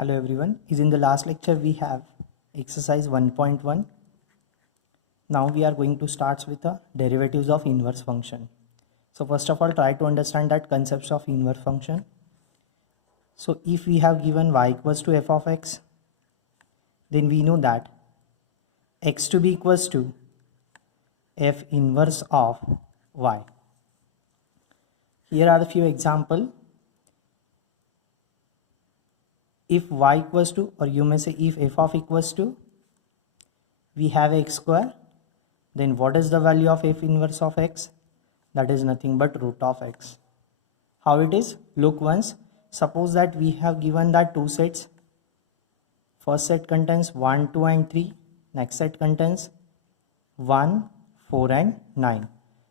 Hello everyone. In the last lecture we have exercise 1.1. Now we are going to start with the derivatives of inverse function. So first of all, try to understand that concepts of inverse function. So if we have given y equals to f of x, then we know that x to be equals to f inverse of y. Here are a few examples. If y equals to, or you may say if f of equals to, we have x square, then what is the value of f inverse of x? That is nothing but root of x. How it is? Look once. Suppose that we have given that two sets. First set contains 1, 2 and 3. Next set contains 1, 4 and 9.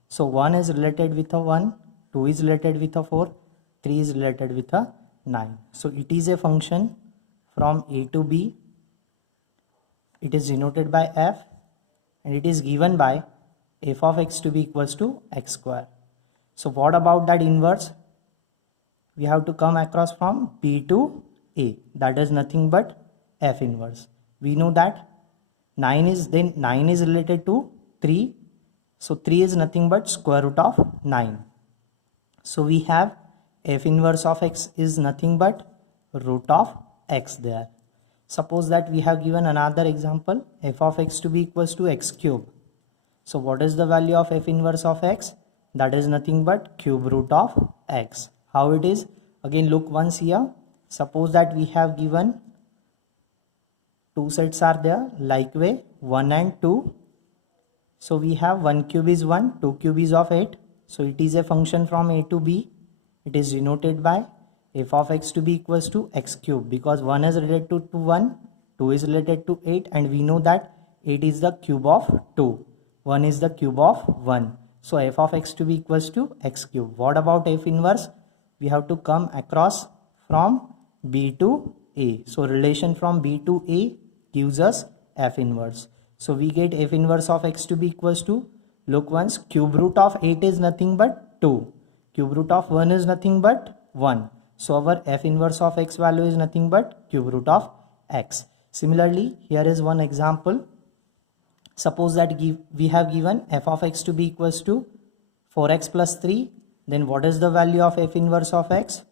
So 1 is related with a 1, 2 is related with a 4, 3 is related with a 9. So it is a function from a to b. It is denoted by f and it is given by f of x to be equals to x square. So what about that inverse? We have to come across from b to a. That is nothing but f inverse. We know that 9 is related to 3. So 3 is nothing but square root of 9. So we have f inverse of x is nothing but root of x there. Suppose that we have given another example, f of x to be equals to x cube. So what is the value of f inverse of x? That is nothing but cube root of x. How it is? Again look once here. Suppose that we have given two sets are there, like way 1 and 2. So we have 1 cube is 1, 2 cube is of 8. So it is a function from a to b. It is denoted by f of x to be equals to x cube, because 1 is related to 1, 2 is related to 8, and we know that 8 is the cube of 2, 1 is the cube of 1. So f of x to be equals to x cube. What about f inverse? We have to come across from b to a. So relation from b to a gives us f inverse. So we get f inverse of x to be equals to, look once, cube root of 8 is nothing but 2. Cube root of 1 is nothing but 1. So our f inverse of x value is nothing but cube root of x. Similarly, here is one example. Suppose that we have given f of x to be equals to 4x plus 3. Then what is the value of f inverse of x?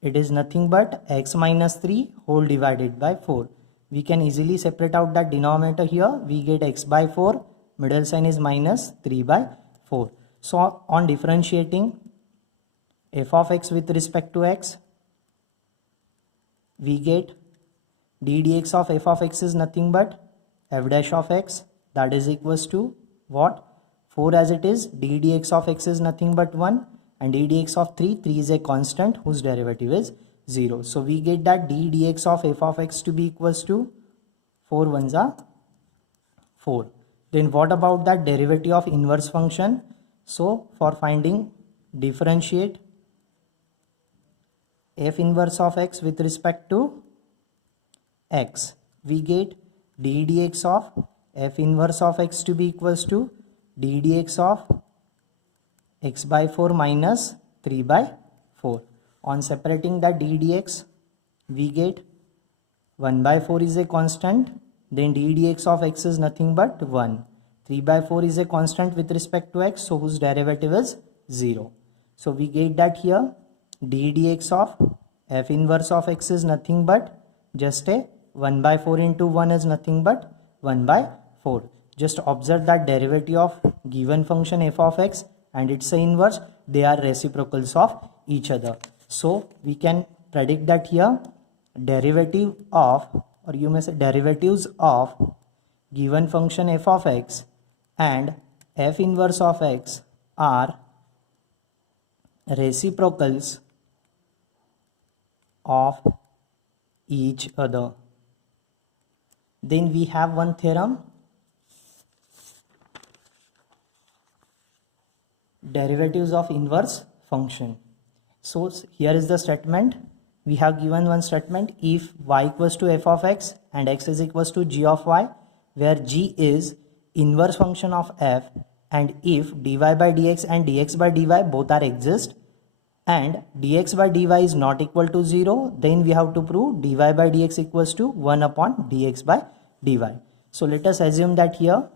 It is nothing but x minus 3 whole divided by 4. We can easily separate out that denominator here. We get x by 4. Middle sign is minus 3 by 4. So on differentiating f of x with respect to x, we get d dx of f of x is nothing but f dash of x, that is equals to what? 4 as it is, d dx of x is nothing but 1, and d dx of 3 is a constant whose derivative is 0. So we get that d dx of f of x to be equals to 4 ones are 4. Then what about that derivative of inverse function? So for finding differentiate f inverse of x with respect to x, we get d dx of f inverse of x to be equals to d dx of x by 4 minus 3 by 4. On separating that d dx, we get 1 by 4 is a constant, then d dx of x is nothing but 1. 3 by 4 is a constant with respect to x, so whose derivative is 0. So we get that here d dx of f inverse of x is nothing but just a 1 by 4 into 1 is nothing but 1 by 4. Just observe that derivative of given function f of x and its inverse, they are reciprocals of each other. So we can predict that here derivative of, or you may say derivatives of given function f of x and f inverse of x are reciprocals of each other. Then we have one theorem, derivatives of inverse function. So here is the statement. We have given one statement, if y equals to f of x and x is equals to g of y, where g is inverse function of f, and if dy by dx and dx by dy both are exist, and dx by dy is not equal to 0, then we have to prove dy by dx equals to 1 upon dx by dy. So let us assume that here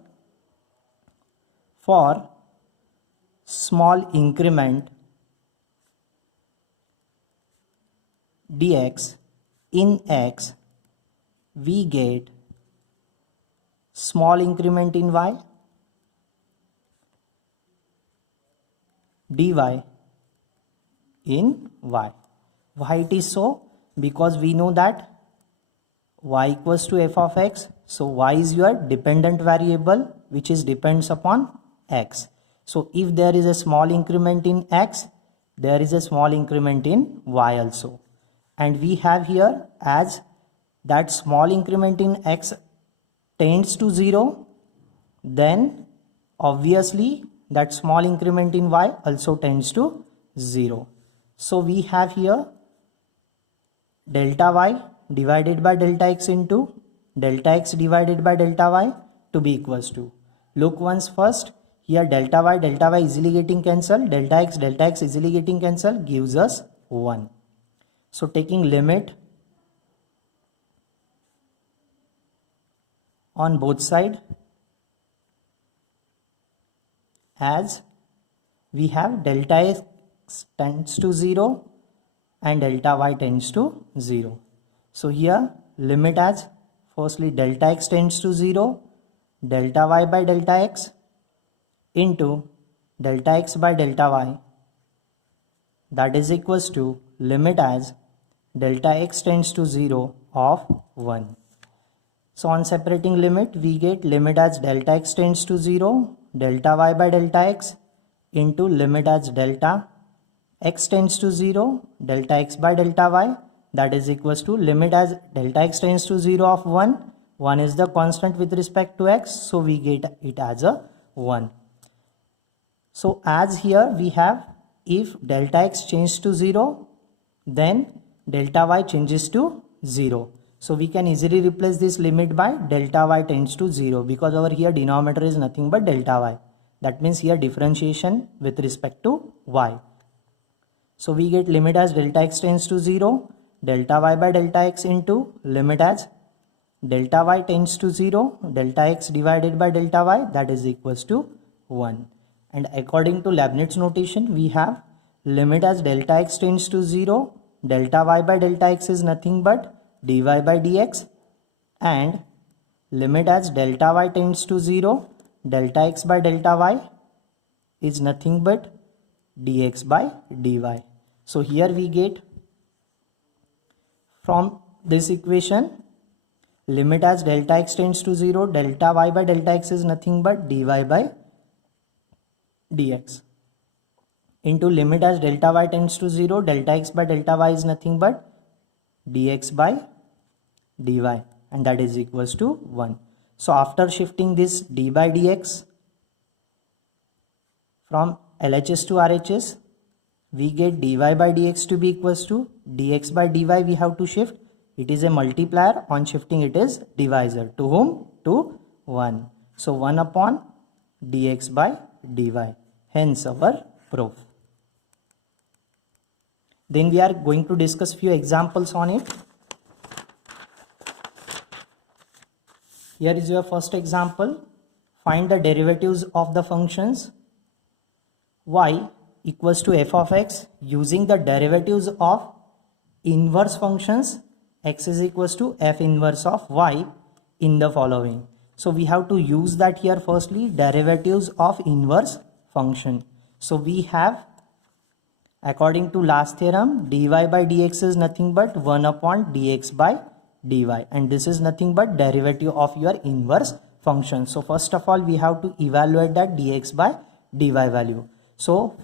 for small increment dx in x, we get small increment in y dy in y. Why it is so? Because we know that y equals to f of x, so y is your dependent variable which is depends upon x. So if there is a small increment in x, there is a small increment in y also, and we have here as that small increment in x tends to 0, then obviously that small increment in y also tends to 0. So we have here delta y divided by delta x into delta x divided by delta y to be equals to, look once first, here delta y easily getting cancelled, delta x easily getting cancelled, gives us 1. So taking limit on both sides, as we have delta x tends to 0 and delta y tends to 0. So here limit as firstly delta x tends to 0, delta y by delta x into delta x by delta y, that is equals to limit as delta x tends to 0 of 1. So on separating limit, we get limit as delta x tends to 0, delta y by delta x into limit as delta x tends to 0, delta x by delta y, that is equals to limit as delta x tends to 0 of 1. 1 is the constant with respect to x, so we get it as a 1. So as here we have, if delta x changes to 0, then delta y changes to 0. So we can easily replace this limit by delta y tends to 0, because over here denominator is nothing but delta y. That means here differentiation with respect to y. So we get limit as delta x tends to 0, delta y by delta x into limit as delta y tends to 0, delta x divided by delta y, that is equals to 1. And according to Leibniz notation, we have limit as delta x tends to 0, delta y by delta x is nothing but dy by dx, and limit as delta y tends to 0, delta x by delta y is nothing but dx by dy. So here we get from this equation limit as delta x tends to 0, delta y by delta x is nothing but dy by dx into limit as delta y tends to 0, delta x by delta y is nothing but dx by dy, and that is equals to 1. So after shifting this d by dx from LHS to RHS, we get dy by dx to be equals to dx by dy. We have to shift, it is a multiplier, on shifting it is divisor, to whom? To 1. So 1 upon dx by dy, hence our proof. Then we are going to discuss few examples on it. Here is your first example. Find the derivatives of the functions y equals to f of x using the derivatives of inverse functions x is equals to f inverse of y in the following. So we have to use that here firstly, derivatives of inverse function. So we have, according to last theorem, dy by dx is nothing but 1 upon dx by dy, and this is nothing but derivative of your inverse function. So first of all we have to evaluate that dx by dy value. So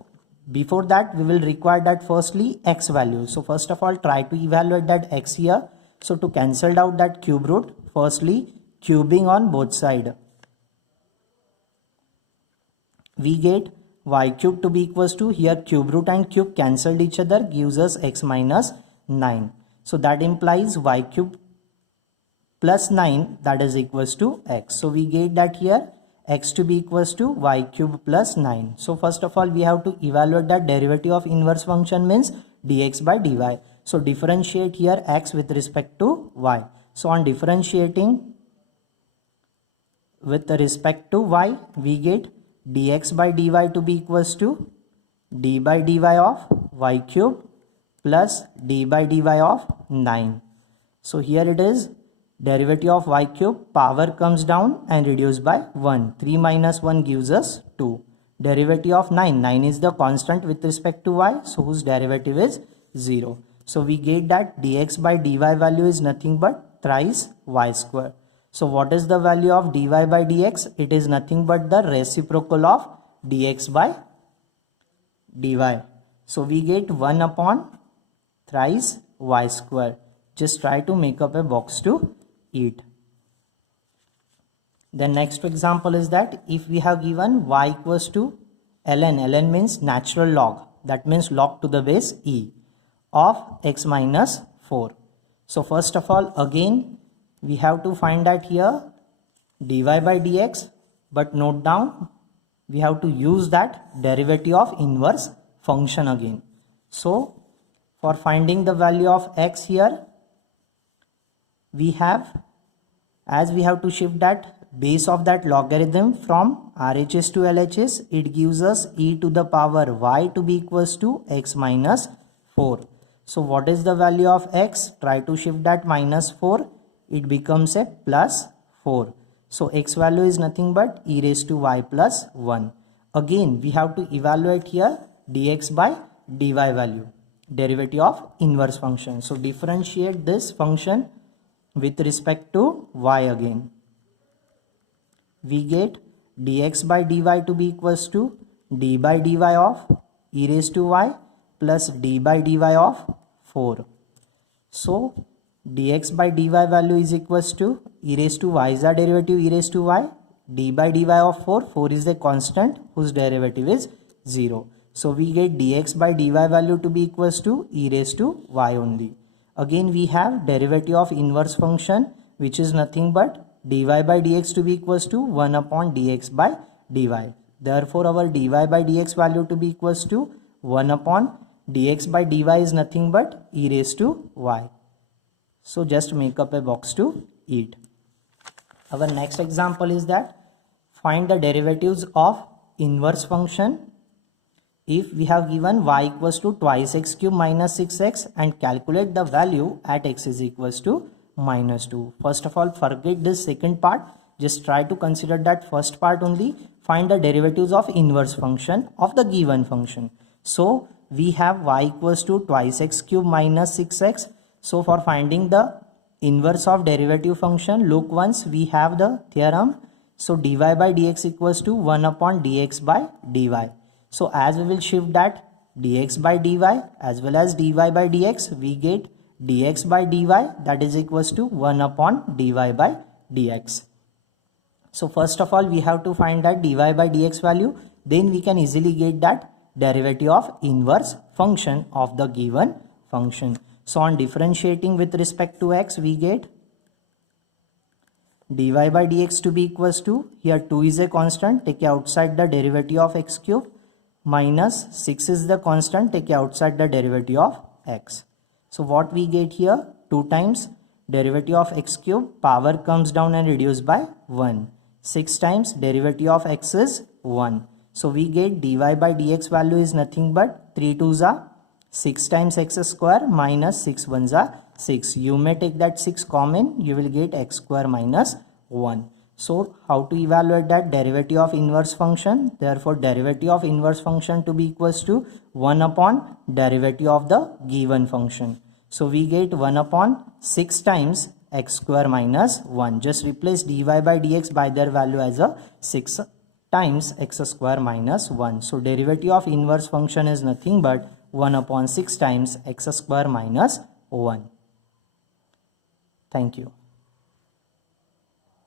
before that we will require that firstly x value. So first of all try to evaluate that x here. So to cancel out that cube root, firstly cubing on both sides, we get y cube to be equals to, here cube root and cube cancelled each other, gives us x minus 9. So that implies y cube plus 9, that is equals to x. So we get that here x to be equals to y cube plus 9. So first of all we have to evaluate that derivative of inverse function means dx by dy. So differentiate here x with respect to y. So on differentiating with respect to y, we get dx by dy to be equals to d by dy of y cube plus d by dy of 9. So here it is derivative of y cube, power comes down and reduced by 1. 3 minus 1 gives us 2. Derivative of 9. 9 is the constant with respect to y, so whose derivative is 0. So we get that dx by dy value is nothing but thrice y square. So what is the value of dy by dx? It is nothing but the reciprocal of dx by dy. So we get 1 upon thrice y square. Just try to make up a box to eat. The next example is that if we have given y equals to ln means natural log, that means log to the base e of x minus 4. So first of all again we have to find that here dy by dx, but note down we have to use that derivative of inverse function again. So for finding the value of x here, we have to shift that base of that logarithm from RHS to LHS, it gives us e to the power y to be equals to x minus 4. So what is the value of x? Try to shift that minus 4, it becomes a plus 4. So x value is nothing but e raised to y plus 1. Again we have to evaluate here dx by dy value, derivative of inverse function. So differentiate this function with respect to y again. We get dx by dy to be equals to d by dy of e raised to y plus d by dy of 4. So dx by dy value is equals to e raised to y is the derivative e raised to y, d by dy of 4 is a constant whose derivative is 0. So we get dx by dy value to be equals to e raised to y only. Again we have derivative of inverse function which is nothing but dy by dx to be equals to 1 upon dx by dy. Therefore our dy by dx value to be equals to 1 upon dx by dy is nothing but e raised to y. So just make up a box to eat. Our next example is that find the derivatives of inverse function if we have given y equals to twice x cube minus 6x and calculate the value at x is equals to minus 2. First of all forget this second part, just try to consider that first part only. Find the derivatives of inverse function of the given function. So we have y equals to twice x cube minus 6x. So for finding the inverse of derivative function, look once we have the theorem. So dy by dx equals to 1 upon dx by dy. So as we will shift that dx by dy as well as dy by dx, we get dx by dy that is equals to 1 upon dy by dx. So first of all we have to find that dy by dx value, then we can easily get that derivative of inverse function of the given function. So on differentiating with respect to x, we get dy by dx to be equals to, here 2 is a constant, take outside the derivative of x cube, minus 6 is the constant, take outside the derivative of x. So what we get here, 2 times derivative of x cube, power comes down and reduced by 1. 6 times derivative of x is 1. So we get dy by dx value is nothing but 3 2s are 6 times x square minus 6 1s are 6. You may take that 6 common, you will get x square minus 1. So how to evaluate that derivative of inverse function? Therefore derivative of inverse function to be equals to 1 upon derivative of the given function. So we get 1 upon 6 times x square minus 1. Just replace dy by dx by their value as a 6 times x square minus 1. So derivative of inverse function is nothing but 1 upon 6 times x square minus 1. Thank you.